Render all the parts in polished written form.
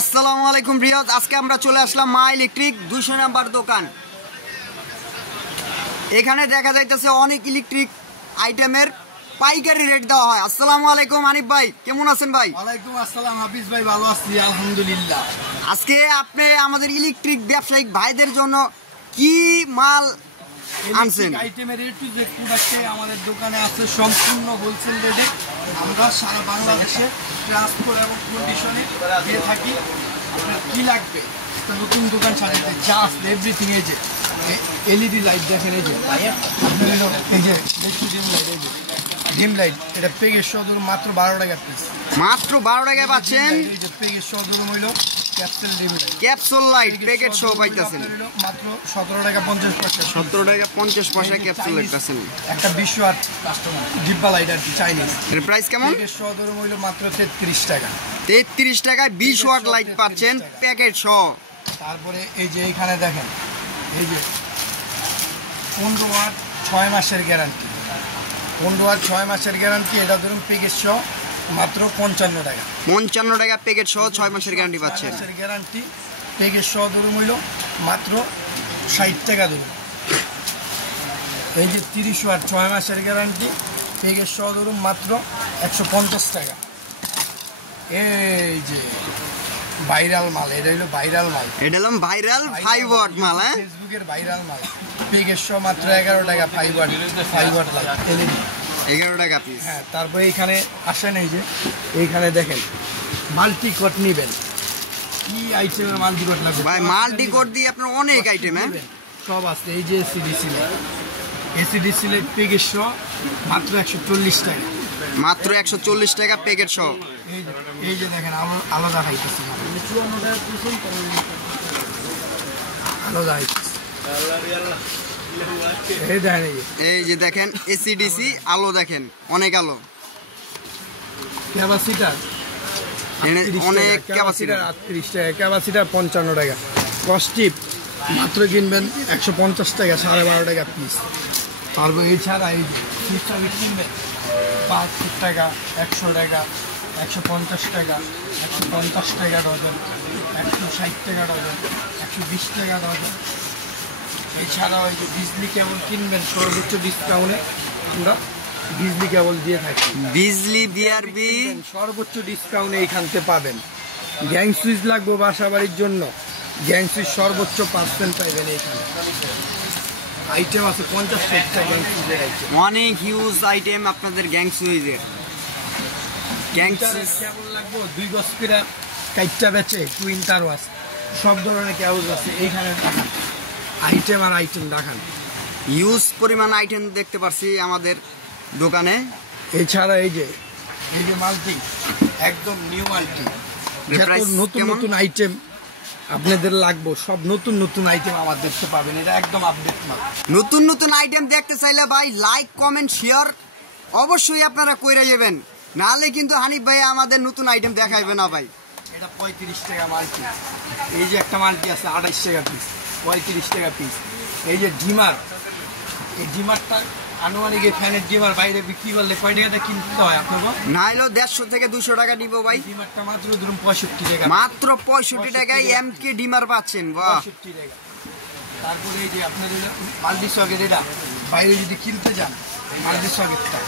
আসসালামু আলাইকুম রিয়াদ, আজকে আমরা চলে আসলাম মা ইলেকট্রিক 200 নাম্বার দোকান। এখানে দেখা যাইতেছে অনেক ইলেকট্রিক আইটেমের পাইকারি রেট দেওয়া হয়। আসসালামু আলাইকুম আনিফ ভাই, কেমন আছেন ভাই? ওয়ালাইকুম আসসালাম হাফিজ ভাই, ভালো আছি আলহামদুলিল্লাহ। আজকে আপনি আমাদের ইলেকট্রিক ব্যবসায়িক ভাইদের জন্য কি মাল আনছেন? আইটেমের এ টু জেড প্রোডাক্টে আমাদের দোকানে আছে সম্পূর্ণ হোলসেল রেটে। আমরা সারা বাংলাদেশে ট্রান্সপোর্ট এবং কন্ডিশনে দিয়ে থাকি। আপনার কি লাগবে একটা নতুন দোকান সাজাতে জাস্ট এভরিথিং। এই যে এলইডি লাইট দেখেন, এই যে এই যে ডিম লাইট, এটা পেগের সদর মাত্র 12 টাকা পিস। মাত্র 12 টাকায় পাচ্ছেন। এই যে পেগের সদর হইল capsule dim light, capsule light packet সহ পাইতেছেন মাত্র 17 টাকা 50 পয়সা। 17 টাকা 50 পয়সা ক্যাপসুল পাইতেছেন। একটা 20 ওয়াট ডিব্বা লাইট আর কি চাইনিজ, এর প্রাইস কেমন? পেগের সদর হইল মাত্র 33 টাকা। 33 টাকায় 20 ওয়াট লাইট পাচ্ছেন প্যাকেট সহ। তারপরে এই যে এখানে দেখেন, এই যে 15 ওয়াট 6 মাসের গ্যারান্টি, 15 ওয়াট 6 মাসের গ্যারান্টি। এটা ধরুন প্যাকেজ সহ মাত্র 55 টাকা। 55 টাকা প্যাকেট সহ 6 মাসের গ্যারান্টি পাচ্ছেন। 6 মাসের গ্যারান্টি প্যাকেজ সহ ধরুন হইল মাত্র 60 টাকা ধরুন। এই যে 30 ওয়াট 6 মাসের গ্যারান্টি প্যাকেজ সহ ধরুন মাত্র 150 টাকা। এই যে ভাইরাল মাল, এটা হলো ভাইরাল মাল, এটা হলো ভাইরাল 5 ওয়াট মাল। হ্যাঁ, ফেসবুকের ভাইরাল মাল। প্যাকেজ সহ মাত্র 11 টাকা 5 ওয়াট লাইট এলইডি, 11 টাকা পিস। হ্যাঁ। তারপরে এখানে আসেন, এই যে এইখানে দেখেন মাল্টি কোট নিবেন, কি আইটেমের মাল্টি কোট লাগবে ভাই? মাল্টি কোট দিয়ে আপনার অনেক আইটেম সব আছে। এই যে এসিডিসি লাইট প্যাকেজ সহ মাত্র 140 টাকা। মাত্র 140 টাকা প্যাকেট সহ। এই যে দেখেন আলাদা খাইতেছি, আলাদা খাইতেছি। এই যে দেখেন এসিডিসি আলো, দেখেন অনেক আলো, ক্যাপাসিটার অনেক ক্যাপাসিটার 38 টাকা, ক্যাপাসিটার 55 টাকা। কস্টিপ মাত্র কিনবেন 150 টাকা, 12.5 টাকা পিস। তারপর এছাড়া এই যে সুইচ কিনবেন 72 টাকা, 100 টাকা, 150 টাকা, 150 টাকা ডজন, 160 টাকা ডজন, 120 টাকা ডজন। এছাড়াও এই যে বিজলি কেবল কিনবেন সর্বোচ্চ ডিসকাউন্টে আমরা বিজলি কেবল দিয়ে থাকি। বিজলি বিআরবি সর্বোচ্চ ডিসকাউন্টে এইখান থেকে পাবেন। গ্যাং সুইচ লাগবে বাসা বাড়ির জন্য, গ্যাং সুইচ সর্বোচ্চ % পাইবেন এইখানে। আইটেম আছে 50-60টা গ্যাং সুইচের আইটেম, অনেক হিউজ আইটেম আপনাদের গ্যাং সুইচের। গ্যাং সুইচ কেবল লাগবে 2 গজ করে কাইটটা বেচে, টুইন তারও আছে, সব ধরনের কেবল আছে এইখানে। আইটেম আর আইটেম দেখান, হিউজ পরিমাণ আইটেম দেখতে পাচ্ছি আমাদের দোকানে। এছাড়া এই যে মাল্টি, একদম নিউ মাল্টি, নতুন নতুন আইটেম আপনাদের লাগবে, সব নতুন নতুন আইটেম আমার দেখতে পাবেন। এটা একদম আপডেট মাল। নতুন নতুন আইটেম দেখতে চাইলে ভাই লাইক কমেন্ট শেয়ার অবশ্যই আপনারা কইরা যাবেন, নাহলে কিন্তু হানিফ ভাই আমাদের নতুন আইটেম দেখাইবে না ভাই। এটা 35 টাকা মাল্টি। এই যে একটা মাল্টি আছে 28 টাকা পিস, 35 টাকা পিস। এই যে ডিমার, এই ডিমারটা আনুমানিক ফ্যানের ডিমার বাইরে বিক্রি করলে কয় টাকাটা কিনতে হয় আপনাকে? না হলেও 150 থেকে 200 টাকা দিব ভাই। ডিমারটা মাত্র ধরুন 65 টাকা, মাত্র 65 টাকায় এমকে ডিমার পাচ্ছেন। বাহ, 65 টাকা। তারপরে এই যে আপনাদের মাল্টি সকেট, এটা বাইরে যদি কিনতে যান মাল্টি সকেটটা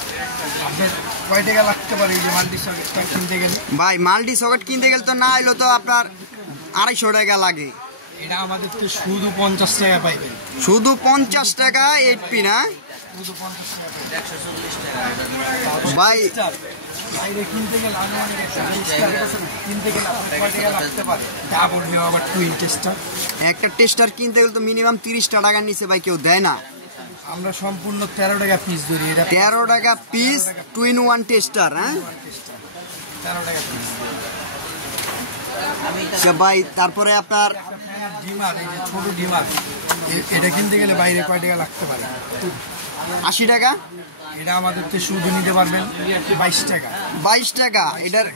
আপনার কয় টাকা লাগতে পারে? এই যে মাল্টি সকেটটা কিনতে গেলে ভাই মাল্টি সকেট কিনতে গেলে তো না হইলো তো আপনার 250 টাকা লাগে। এটা আমাদের তো শুধু 50 টাকা পাইবেন, শুধু 50 টাকা 8 পিন। হ্যাঁ শুধু 50 টাকা, 140 টাকা ভাই। বাইরে কিনতে গেলে আনুমানিক কিনতে গেলে আপনার কয় টাকা লাগতে পারে? ডাবল ভিউ আবার টুইন টেস্টার। একটা টেস্টার কিনতে গেলে তো মিনিমাম 30 টাকার নিচে ভাই কেউ দেয় না। আমরা সম্পূর্ণ 13 টাকা পিস ধরি। এটা 13 টাকা পিস টুইন ওয়ান টেস্টার। হ্যাঁ 13 টাকা পিস ভাই। তারপরে আপনার ডিমার, এই যে ছোট ডিমার, এটা কিনতে গেলে বাইরে কয় টাকা লাগতে পারে? 80 টাকা। এটা আমাদের তো শুধু নিতে পারবেন 22 টাকা। 22 টাকা। এটার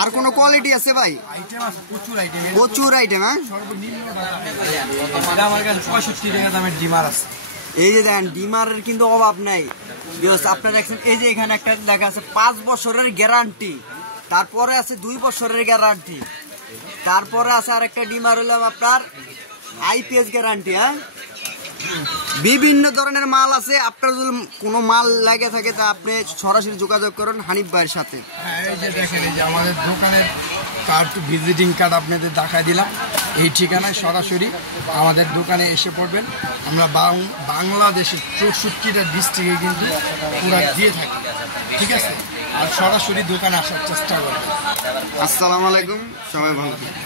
আর কোনো কোয়ালিটি আছে ভাই? আইটেম আছে প্রচুর আইটেম, প্রচুর আইটেম। হ্যাঁ সর্বনিম্ন এটা আমার কাছে 65 টাকা দামের ডিমার আছে। এই যে দেখেন ডিমারের কিন্তু অভাব নাই। আপনারা দেখছেন এই যে এখানে একটা লেখা আছে 5 বছরের গ্যারান্টি, তারপরে আছে 2 বছরের গ্যারান্টি। তারপরে আছে আরেকটা ডিমার হলাম আপনার আইপিএস গ্যারান্টি। হ্যাঁ, বিভিন্ন ধরনের মাল আছে। আপনার যদি কোনো মাল লাগে থাকে তা আপনি সরাসরি যোগাযোগ করুন হানিফ ভাইয়ের সাথে। হ্যাঁ, এই যে দেখেন, এই যে আমাদের দোকানের কার্ড, ভিজিটিং কার্ড আপনাদের দেখা দিলাম। এই ঠিকানায় সরাসরি আমাদের দোকানে এসে পড়বেন। আমরা বাংলাদেশের 64টা ডিস্ট্রিক্টে কিন্তু পুরা দিয়ে থাকি, ঠিক আছে? আর সরাসরি দোকানে আসার চেষ্টা করবেন। আসসালামু আলাইকুম, সবাই ভালো থাকবেন।